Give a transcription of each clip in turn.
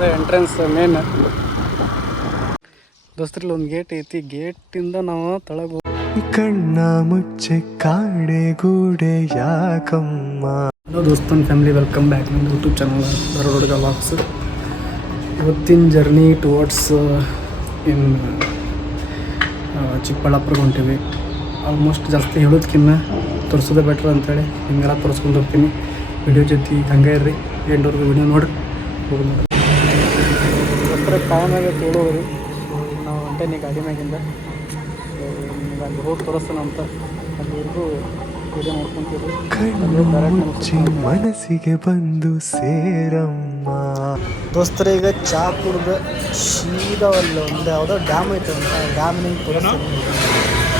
ಇದು entrance main. ದೋಸ್ತರಲ್ಲಿ ಒಂದು gate ಐತಿ, ಗೇಟಿಂದ ನಾವು ತಳಗ ಕಣ್ಣ ಮುಚ್ಚೆ ಕಾಡೆ ಗೂಡೆ ಯಾಕಮ್ಮ. ಹಲೋ ದೋಸ್ತನ್ ಫ್ಯಾಮಿಲಿ, ವೆಲ್ಕಮ್ ಬ್ಯಾಕ್ ನನ್ನ ಯೂಟ್ಯೂಬ್ ಚಾನಲ್ ಧಾರವಾಡ ವ್ಲಾಗ್ಸ್. ಇವತ್ತಿನ ಜರ್ನಿ ಟುವರ್ಡ್ಸ್ ಇನ್ ಚಿಕ್ಕಬಳ್ಳಾಪುರಕ್ಕೆ ಹೊಂಟೀವಿ. ಆಲ್ಮೋಸ್ಟ್ ಜಾಸ್ತಿ ಹೇಳೋದಕ್ಕಿಂತ ತೋರಿಸೋದೇ ಬೆಟ್ರ್ ಅಂಥೇಳಿ ಹಿಂಗೆಲ್ಲ ತೋರಿಸ್ಕೊಂಡು ಹೋಗ್ತೀನಿ. ವಿಡಿಯೋ ಜೊತೆ ಹಂಗೆ ಇರ್ರಿ, ಎಂಟವರೆಗೂ ವಿಡಿಯೋ ನೋಡಿ ಹೋಗೋದು. ಟೈಮ್ ಆಗಿ ತೋಡೋದು ನಾವು ಹೊಂಟೇನಿ ಗಾಡಿ ಮ್ಯಾಗಿಂದ. ನಿಮ್ಗೆ ಅಲ್ಲಿ ಹೋಗಿ ತೋರಿಸ್ತಾನ ಅಂತ ಅಲ್ಲಿವರೆಗೂ ವಿಡಿಯೋ ನೋಡ್ಕೊಂತೀವಿ. ಮನಸ್ಸಿಗೆ ಬಂದು ಸೇರಮ್ಮ. ದೋಸ್ತರೇ, ಈಗ ಚಾ ಕುಡ್ದು ಸೀದಾ ಅಲ್ಲಿ ಒಂದು ಯಾವುದೋ ಡ್ಯಾಮ್ ಐತೆ ಅಂತ ಡ್ಯಾಮ್ನಿಂದ ತೋರಿಸ್ತೀನಿ.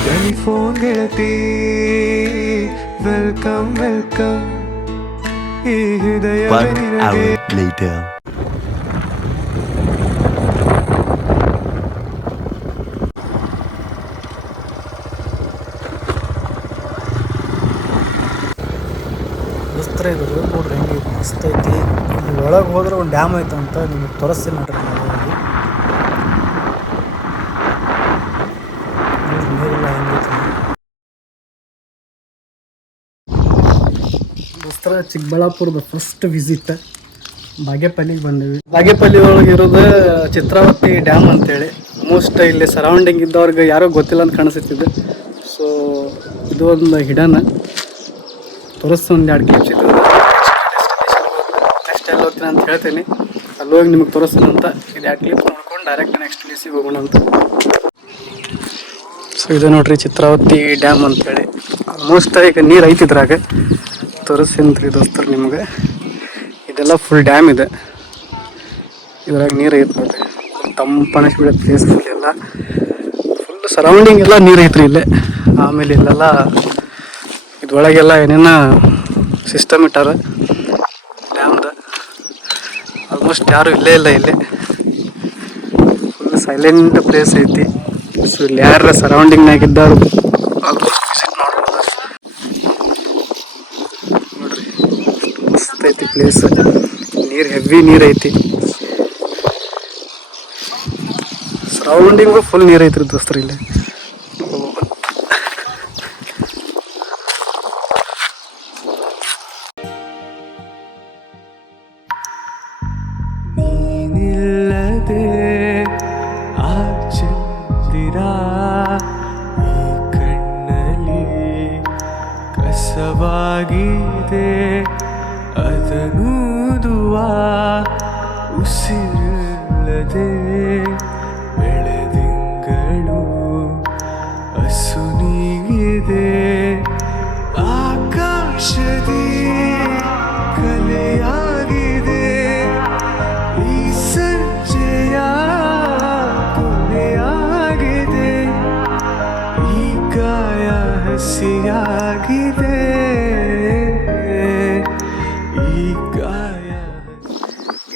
ಟೆಲಿಫೋನ್ ಗೆಳತಿ ವೆಲ್ಕಮ್ ವೆಲ್ಕಮ್. ಈ ಹೃದಯ ದೋಸ್ತರ ಇದು ನೋಡ್ರಿ ಹೆಂಗೆ ಮಸ್ತ್ ಐತಿ. ಇಲ್ಲಿ ಒಳಗೆ ಹೋದ್ರೆ ಒಂದು ಡ್ಯಾಮ್ ಐತೆ ಅಂತ ನಿಮಗೆ ತೋರಿಸ್ತೀನಿ ನೋಡ್ರಿ. ನೀರೆಲ್ಲ ಹೆಂಗೈತಿ ದೋಸ್ತರ. ಚಿಕ್ಕಬಳ್ಳಾಪುರದ ಫಸ್ಟ್ ವಿಸಿಟ್ ಬಾಗೇಪಲ್ಲಿಗೆ ಬಂದೀವಿ. ಬಾಗೇಪಲ್ಲಿ ಒಳಗೆ ಇರೋದು ಚಿತ್ರಾವತಿ ಡ್ಯಾಮ್ ಅಂತೇಳಿ. ಆಲ್ಮೋಸ್ಟ್ ಇಲ್ಲಿ ಸರೌಂಡಿಂಗ್ ಇದ್ದವ್ರಿಗೆ ಯಾರೋ ಗೊತ್ತಿಲ್ಲ ಅಂತ ಕಾಣಿಸುತ್ತಿದೆ. ಸೊ ಇದು ಒಂದು ಹಿಡನ್ ತೋರಿಸ್ತು. ಒಂದು 2 ಕ್ಲಿಪ್ಸ್ ಇತ್ತು. ನೆಕ್ಸ್ಟ್ ಎಲ್ಲಿ ಹೋಗ್ತೀನಿ ಅಂತ ಹೇಳ್ತೀನಿ. ಅಲ್ಲಿ ಹೋಗಿ ನಿಮಗೆ ತೋರಿಸ್ತೀನಿ ಅಂತ. ಇದು 2 ಕ್ಲಿಪ್ಸ್ ನೋಡ್ಕೊಂಡು ಡೈರೆಕ್ಟ್ ನೆಕ್ಸ್ಟ್ ಪ್ಲೇಸಿಗೆ ಹೋಗೋಣ ಅಂತ. ಸೊ ಇದು ನೋಡ್ರಿ ಚಿತ್ರಾವತಿ ಡ್ಯಾಮ್ ಅಂತೇಳಿ. ಆಲ್ಮೋಸ್ಟ್ ಈಗ ನೀರು ಐತಿದ್ರಾಗ ತೋರಿಸ್ತೀನಿ ರೀ ದೋಸ್ತರು ನಿಮ್ಗೆ. ಇದೆಲ್ಲ ಫುಲ್ ಡ್ಯಾಮ್ ಇದೆ, ಇದ್ರಾಗ ನೀರು ಐತೆ ನೋಡ್ರಿ. ತಂಪನಸ್ ಬಿಡೋ ಪ್ಲೇಸ್ ಎಲ್ಲ ಫುಲ್ ಸರೌಂಡಿಂಗ್ ಎಲ್ಲ ನೀರು ಐತ್ರಿ ಇಲ್ಲೇ. ಆಮೇಲೆ ಇಲ್ಲೆಲ್ಲ ಇದ್ರೊಳಗೆಲ್ಲ ಏನೇನ ಸಿಸ್ಟಮ್ ಇಟ್ಟಾರ ಡ್ಯಾಮ್ದ. ಆಲ್ಮೋಸ್ಟ್ ಯಾರು ಇಲ್ಲೇ ಇಲ್ಲ, ಇಲ್ಲಿ ಫುಲ್ ಸೈಲೆಂಟ್ ಪ್ಲೇಸ್ ಐತಿ. ಸೊ ಇಲ್ಲಿ ಯಾರ ಸರೌಂಡಿಂಗ್ನಾಗಿದ್ದಾರು ಆಲ್ಮೋಸ್ಟ್ ವಿಸಿಟ್ ಮಾಡ್ಬೋದು ನೋಡ್ರಿ. ಮಸ್ತ್ ಐತಿ ಪ್ಲೇಸ್. ನೀರು ಹೆವಿ ನೀರು ಐತಿ, ಸರೌಂಡಿಂಗು ಫುಲ್ ನೀರು ಐತ್ರಿ ದೋಸ್ತರು ಇಲ್ಲಿ. ನೀನಿಲ್ಲದೆ ಆ ಚಂದಿರ ಈ ಕಣ್ಣಲ್ಲಿ ಕಸವಾಗಿದೆ. ಅದನೂದುವ ಉಸಿರಿಲ್ಲದೆ ಬೆಳೆದಿಂಗಳು ಅಸುನೀಗಿದೆ. ಆಕಾಶದಿ ಕಲೆಯಾಗಿದೆ ಈ ಸಂಜೆಯ ಕೊನೆಯಾಗಿದೆ. ಈ ಗಾಯ ಹಸಿಯಾಗಿದೆ. ಈ ಗಾಯ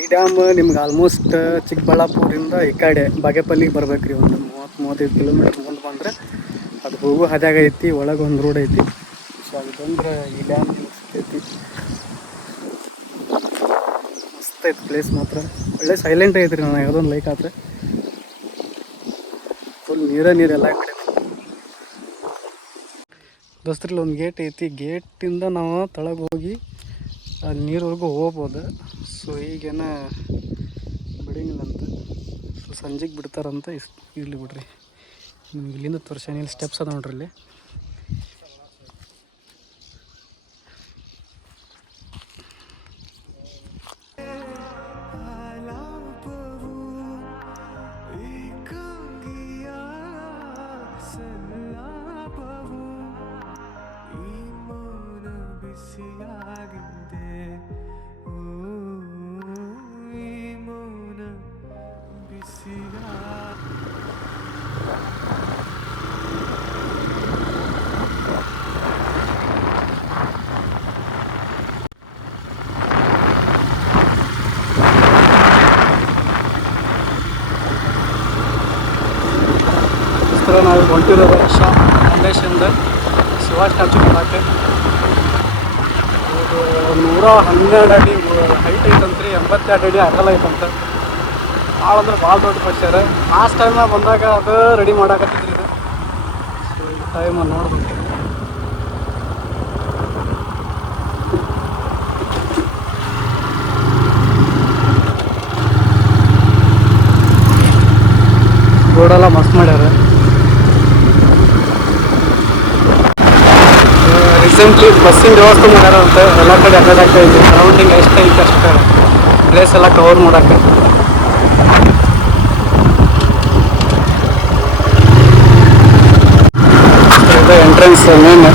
ಈ ಡ್ಯಾಮ್ ನಿಮ್ಗೆ ಆಲ್ಮೋಸ್ಟ್ ಚಿಕ್ಕಬಳ್ಳಾಪುರದಿಂದ ಈ ಕಡೆ ಬಾಗೇಪಲ್ಲಿಗೆ ಬರ್ಬೇಕು ರೀ. ಒಂದು 30-35 ಕಿಲೋಮೀಟ್ರ್ ಮುಂದೆ ಬಂದರೆ ಅದು ಹೋಗೋ ಹಾದ್ಯಾಗ ಐತಿ. ಒಳಗೆ ಒಂದು ರೋಡ್ ಐತಿ. ಸೊ ಅದು ಬಂದ್ರೆ ಈ ಡ್ಯಾಮ್ ಸಿಗ್ತೈತಿ. ಮಸ್ತ್ ಐತಿ ಪ್ಲೇಸ್ ಮಾತ್ರ. ಒಳ್ಳೆ ಸೈಲೆಂಟ್ ಐತ್ರಿ. ನಾನು ಯಾವುದೊಂದು ಲೈಕ್ ಆದರೆ ಫುಲ್ ನೀರೆಲ್ಲ ಕಡೆ. ದೋಸ್ತರಲ್ಲಿ ಒಂದು ಗೇಟ್ ಐತಿ, ಗೇಟಿಂದ ನಾವು ತಳಗೆ ಹೋಗಿ ಅಲ್ಲಿ ನೀರವರೆಗೂ ಹೋಗ್ಬೋದು. ಸೊ ಈಗೇನ ಬಿಡಂಗಿಲ್ಲ ಅಂತ. ಸೊ ಸಂಜೆಗೆ ಬಿಡ್ತಾರಂತ ಇರಲಿ ಬಿಡ್ರಿ. ನಿಮ್ಗೆ ಇಲ್ಲಿಂದ ತೋರಿಸ್ಯಾನ. ಇಲ್ಲಿ ಸ್ಟೆಪ್ಸ್ ಅದ ನೋಡ್ರಿ. ಇಲ್ಲಿ ನಾವು ಹೊಂಟಿರೋದು ಫೌಂಡೇಶನ್ದು ಶಿವ ಸ್ಟ್ಯಾಚು ನೋಡೋಕ್ಕೆ. 112 ಅಡಿ ಹೈಟ್ ಐತಂತ್ರಿ, 82 ಅಡಿ ಅಗಲ ಐತಂತ. ಭಾಳ ಅಂದ್ರೆ ಭಾಳ ದೊಡ್ಡ ಬಸ್ಸಾರ. ಲಾಸ್ಟ್ ಟೈಮ್ ಬಂದಾಗ ಅದು ರೆಡಿ ಮಾಡಾಕತ್ತಿದ್ರಿ ಇದು. ಸೊ ಈ ಟೈಮ್ ನೋಡ್ಬೇಕು. ರೋಡೆಲ್ಲ ಮಸ್ತ್ ಮಾಡ್ಯಾರ. ರೀಸೆಂಟ್ಲಿ ಬಸ್ಸಿನ ವ್ಯವಸ್ಥೆ ಮಾಡ್ಯಾರ ಅಂತ ಎಲ್ಲ ಕಡೆ ಅಡ್ಡಾಡಕ್ಕೆ ಇದೆ. ಸರೌಂಡಿಂಗ್ ಎಷ್ಟು ಐತೆ ಅಷ್ಟು ಪ್ಲೇಸ್ ಎಲ್ಲ ಕವರ್ ಮಾಡಕ್ಕೆ. ಇದು ಎಂಟ್ರೆನ್ಸ್ ಮೇನ್.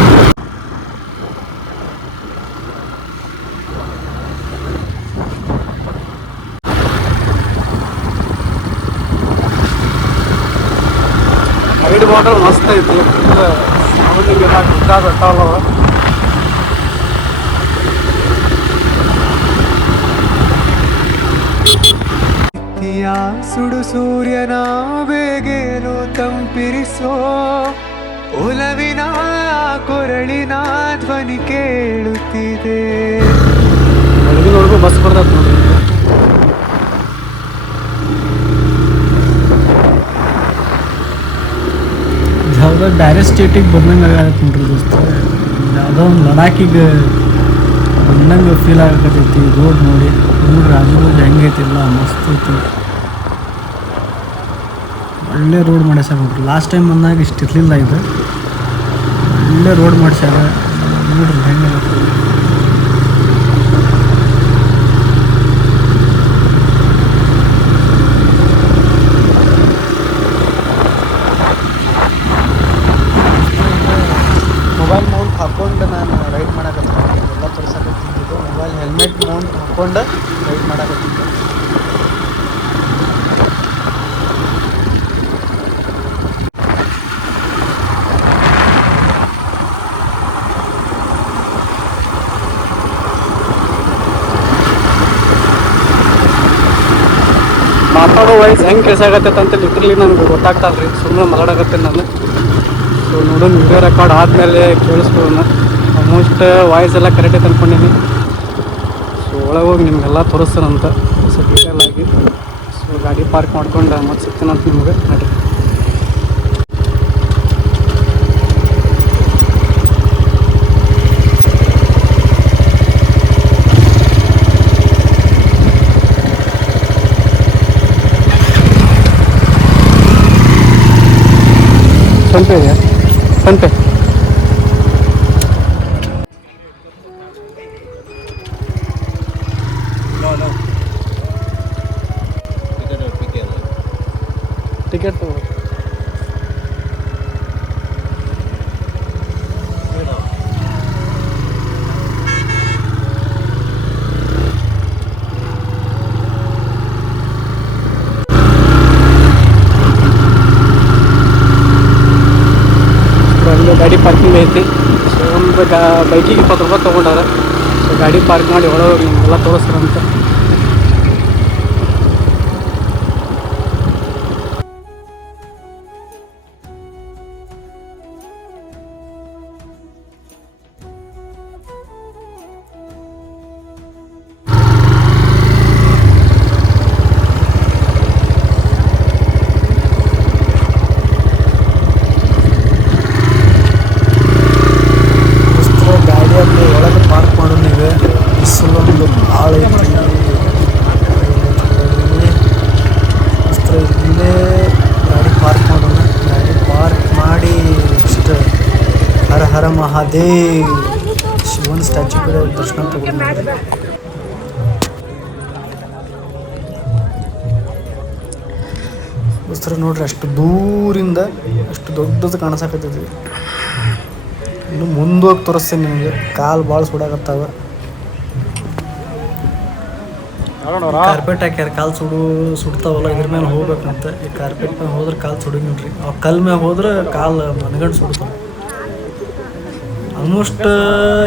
ಸೈಡ್ ಬಾರ್ಡರ್ ಮಸ್ತ್ ಐತಿ. ಸರೌಂಡಿಂಗ್ ಎಲ್ಲ ಗುಡ್ಡ ಬೆಟ್ಟವಲ್ಲ. ಸುಡು ಸೂರ್ಯನ ಬೇಗೇನು ತಂಪಿರಿಸೋ ಒಲವಿನ ಕೊರಳಿನ ಧ್ವನಿ ಕೇಳುತ್ತಿದೆ. ಬೆಳಗಿನವರೆಗೂ ಬಸ್ ಬರ್ತೈತೆ ನೋಡಿ. ಯಾವುದೋ ಬ್ಯಾರೆ ಸ್ಟೇಟಿಗೆ ಬಂದಂಗೆ ಆಗತ್ತೆ ನೋಡ್ರಿ ದೋಸ್ತ. ಯಾವುದೋ ಒಂದು ಲಡಾಖಿಗೆ ಬಂದಂಗೆ ಫೀಲ್ ಆಗಕತ್ತೈತಿ ರೋಡ್ ನೋಡಿ. ನೋಡ್ರಿ ಆಜುಬಾಜು ಹೆಂಗೈತಿಲ್ಲ ಮಸ್ತ್ ಐತಿ. ಒಳ್ಳೆ ರೋಡ್ ಮಾಡ್ಯಾರ ನೋಡ್ರಿ. ಲಾಸ್ಟ್ ಟೈಮ್ ಬಂದಾಗ ಇಷ್ಟು ಇರಲಿಲ್ಲ ಇದು. ಒಳ್ಳೆ ರೋಡ್ ಮಾಡ್ಸ್ಯಾರ ನೋಡ್ರಿ ಹೆಂಗಾಗತ್ತೆ. ಮೊಬೈಲ್ ಮೌಂಟ್ ಹಾಕ್ಕೊಂಡು ನಾನು ರೈಡ್ ಮಾಡಕತ್ತಿದ್ದೆ. ಎಲ್ಲ ತೋರ್ಸಕತ್ತಿದ್ದು ಮೊಬೈಲ್ ಹೆಲ್ಮೆಟ್ ಮೌಂಟ್ ಹಾಕ್ಕೊಂಡು ರೈಡ್ ಮಾಡಕತ್ತಿದ್ದೆ. ಮಾತಾಡೋ ವಾಯ್ಸ್ ಹೆಂಗೆ ಕೇಳಿಸಾಗತ್ತೈತೆ ಅಂತ ಲಿಟ್ರಲಿ ನನಗೆ ಗೊತ್ತಾಗ್ತಲ್ರಿ. ಸುಮ್ಮನೆ ಮಾತಾಡಕತ್ತೆ ನಾನು. ಸೊ ನೋಡೋಣ ವಿಡಿಯೋ ರೆಕಾರ್ಡ್ ಆದಮೇಲೆ ಕೇಳಿಸ್ಕೊಳ್ಳೋಣ. ಆಲ್ಮೋಸ್ಟ್ ವಾಯ್ಸ್ ಎಲ್ಲ ಕರೆಕ್ಟ್ ಐತೆ ಅಂದ್ಕೊಂಡೀನಿ. ಸೊ ಒಳಗೆ ಹೋಗಿ ನಿಮಗೆಲ್ಲ ತೋರಿಸ್ತಾನಂತ ಸೊ ಡೀಟೇಲ್ ಆಗಿ. ಸೊ ಗಾಡಿ ಪಾರ್ಕ್ ಮಾಡ್ಕೊಂಡು ಮತ್ತೆ ಸಿಗ್ತಾನಂತ ನಿಮ್ಗೆ ನಡ್ರಿ. ಫೋನ್ಪೇ ಇದೆಯಾ? ಫೋನ್ಪೇ. ಟಿಕೆಟ್ ತಗೋ. ಅಲ್ಲಿ ಗಾಡಿ ಪಾರ್ಕಿಂಗ್ ಐತಿ. ಸೊ ಒಂದು ಬೈಕಿಗೆ 20 ರೂಪಾಯಿ ತೊಗೊಂಡಾರ. ಸೊ ಗಾಡಿ ಪಾರ್ಕ್ ಮಾಡಿ ಒಳಗೆ ನಿಮಗೆಲ್ಲ ತೋರಿಸ್ತಾರಂತ. ಗಾಡಿಯಲ್ಲಿ ಒಳಗೆ ಪಾರ್ಕ್ ಮಾಡೋಣ. ಈಗ ಬಿಸಿಲೊಂದು ಭಾಳ ಐತಿ. ಇಲ್ಲೇ ಗಾಡಿ ಪಾರ್ಕ್ ಮಾಡೋಣ. ಗಾಡಿ ಪಾರ್ಕ್ ಮಾಡಿ ಇಷ್ಟು ಹರ ಹರ ಮಹಾದೇವ್ ಶಿವನ ಸ್ಟ್ಯಾಚ್ಯೂ ಕಡೆ ದರ್ಶನ ತಗೊಂಡು ದೋಸ್ತರ ನೋಡ್ರಿ. ಅಷ್ಟು ದೂರಿಂದ ಅಷ್ಟು ದೊಡ್ಡದು ಕಾಣಿಸಕತ್ತೈತಿ. ಇನ್ನು ಮುಂದೋಗಿ ತೋರಿಸ್ತೇನೆ ನಿಮಗೆ. ಕಾಲು ಭಾಳ ಸುಡಾಕತ್ತಾವ. ಕಾರ್ಪೆಟ್ ಹಾಕ್ಯಾರ. ಕಾಲು ಸುಡ್ತಾವಲ್ಲ ಇದ್ರ ಮೇಲೆ ಹೋಗ್ಬೇಕಂತ. ಈ ಕಾರ್ಪೆಟ್ ಮೇಲೆ ಹೋದ್ರೆ ಕಾಲು ಸುಡಿದ್ರಿ. ಆ ಕಲ್ ಮೇಲೆ ಹೋದ್ರೆ ಕಾಲು ಮನಗಂಡು ಸುಡ್ತಾವ. ಆಲ್ಮೋಸ್ಟ್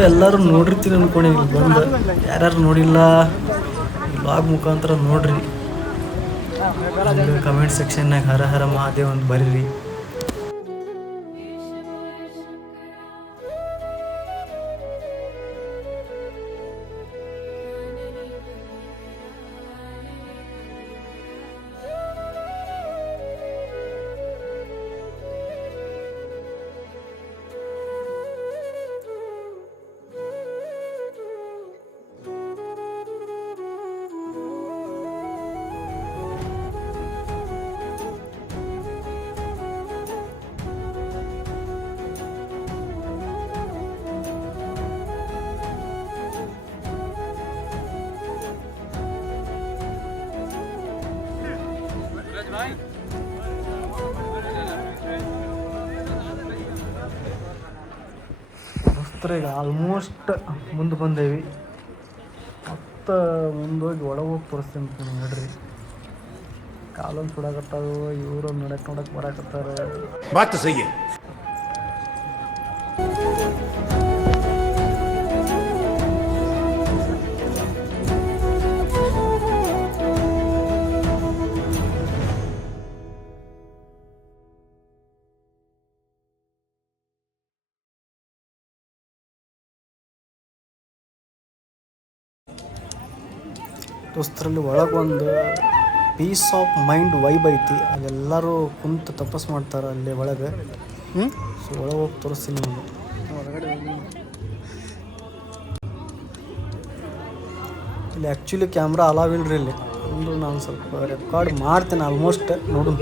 ಎಲ್ಲರೂ ನೋಡಿರ್ತೀರಿ ಅನ್ಕೊಂಡು ಇಲ್ಲಿ ಬಂದು. ಯಾರ್ಯಾರು ನೋಡಿಲ್ಲ ಬ್ಲಾಗ್ ಮುಖಾಂತರ ನೋಡ್ರಿ. ಕಮೆಂಟ್ ಸೆಕ್ಷನ್ನಾಗ ಹರ ಹರ ಮಹಾದೇವ್ ಅಂತ ಬರೀರಿ. ದೋಸ್ತರು ಈಗ ಆಲ್ಮೋಸ್ಟ್ ಮುಂದೆ ಬಂದೇವಿ. ಮತ್ತು ಮುಂದೋಗಿ ಒಳಗೆ ಹೋಗಿ ತೋರಿಸ್ತೀನಿ ಅಂತ ನೋಡ್ರಿ. ಕಾಲೊಂದು ಸುಡಾಕತ್ತಾವು, ಇವರು ನೋಡಕ್ಕೆ ಬರಾಕತ್ತಾರ. ಬಾತ್ ಸಹಿ. ದೋಸ್ತರಲ್ಲಿ ಒಳಗೆ ಒಂದು ಪೀಸ್ ಆಫ್ ಮೈಂಡ್ ವೈಬ್ ಐತಿ. ಅದೆಲ್ಲರೂ ಕುಂತು ತಪಸ್ ಮಾಡ್ತಾರೆ ಅಲ್ಲಿ ಒಳಗೆ. ಸೊ ಒಳಗೆ ಹೋಗಿ ತೋರಿಸ್ತೀನಿ ನಿಮಗೆ. ಹೊರಗಡೆ ಇಲ್ಲಿ ಆ್ಯಕ್ಚುಲಿ ಕ್ಯಾಮ್ರಾ ಅಲಾವ್ ಇಲ್ರಿ ಇಲ್ಲಿ. ಅಂದರೂ ನಾನು ಸ್ವಲ್ಪ ರೆಕಾರ್ಡ್ ಮಾಡ್ತೇನೆ ಆಲ್ಮೋಸ್ಟ್. ನೋಡು.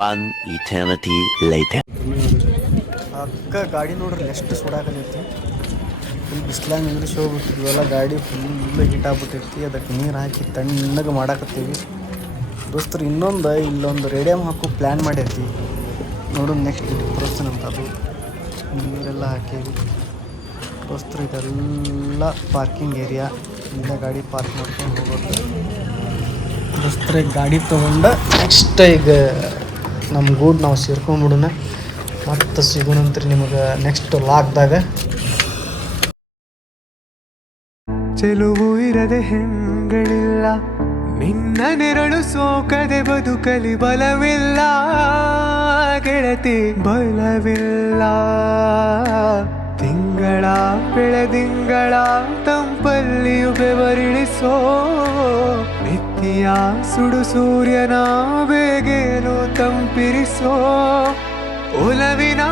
One eternity later. ಅಕ್ಕ ಗಾಡಿ ನೋಡ್ರಿ ಎಷ್ಟು ಸುಡಾಕತೈತಿ. ಫುಲ್ ಬಿಸ್ಲಾಗ ನಿಂದ್ರಿಸಿ ಹೋಗ್ಬಿಟ್ಟಿದ್ವಲ್ಲ, ಗಾಡಿ ಫುಲ್ ಹೀಟ್ ಆಗ್ಬಿಟ್ಟೈತಿ. ಅದಕ್ಕೆ ನೀರು ಹಾಕಿ ತಣ್ಣಗೆ ಮಾಡಾಕತ್ತೀವಿ ದೋಸ್ತರು. ಇಲ್ಲೊಂದು ರೇಡಿಯಮ್ ಹಾಕೋ ಪ್ಲ್ಯಾನ್ ಮಾಡೈತಿ. ನೋಡೋಣ ನೆಕ್ಸ್ಟ್ ತೋರಿಸ್ತೀನಿ ಅಂತ. ಅದು ನೀರೆಲ್ಲ ಹಾಕೀವಿ ದೋಸ್ತರು. ಇದೆಲ್ಲ ಪಾರ್ಕಿಂಗ್ ಏರಿಯಾ. ಇಲ್ಲೇ ಗಾಡಿ ಪಾರ್ಕ್ ಮಾಡ್ಕೊಂಡು ಹೋಗೋದು ದೋಸ್ತರು. ಗಾಡಿ ತೊಗೊಂಡು ನೆಕ್ಸ್ಟ್ ಈಗ ನಮ್ಮ ಗೂಡ್ ನಾವು ಸೇರ್ಕೊಂಡ್ಬಿಡೋಣ. ಮತ್ತು ಸಿಗೋಣಂತ್ರಿ ನಿಮಗೆ ನೆಕ್ಸ್ಟ್ ಲಾಕ್ದಾಗ. ಚೆಲುವು ಇರದೆ ಹೆಣ್ಗಳಿಲ್ಲ, ನಿನ್ನ ನೆರಳು ಸೋಕದೆ ಬದುಕಲಿ ಬಲವಿಲ್ಲ ಗೆಳತಿ, ಬಲವಿಲ್ಲ. ತಿಂಗಳ ಬೆಳದಿಂಗಳ ತಂಪಲ್ಲಿಯು ಬೆವರಿಳಿಸೋ, ನಿತ್ಯ ಸುಡು ಸೂರ್ಯನ ಬೇಗೇನು ತಂಪಿರಿಸೋ, ಒಲವಿನ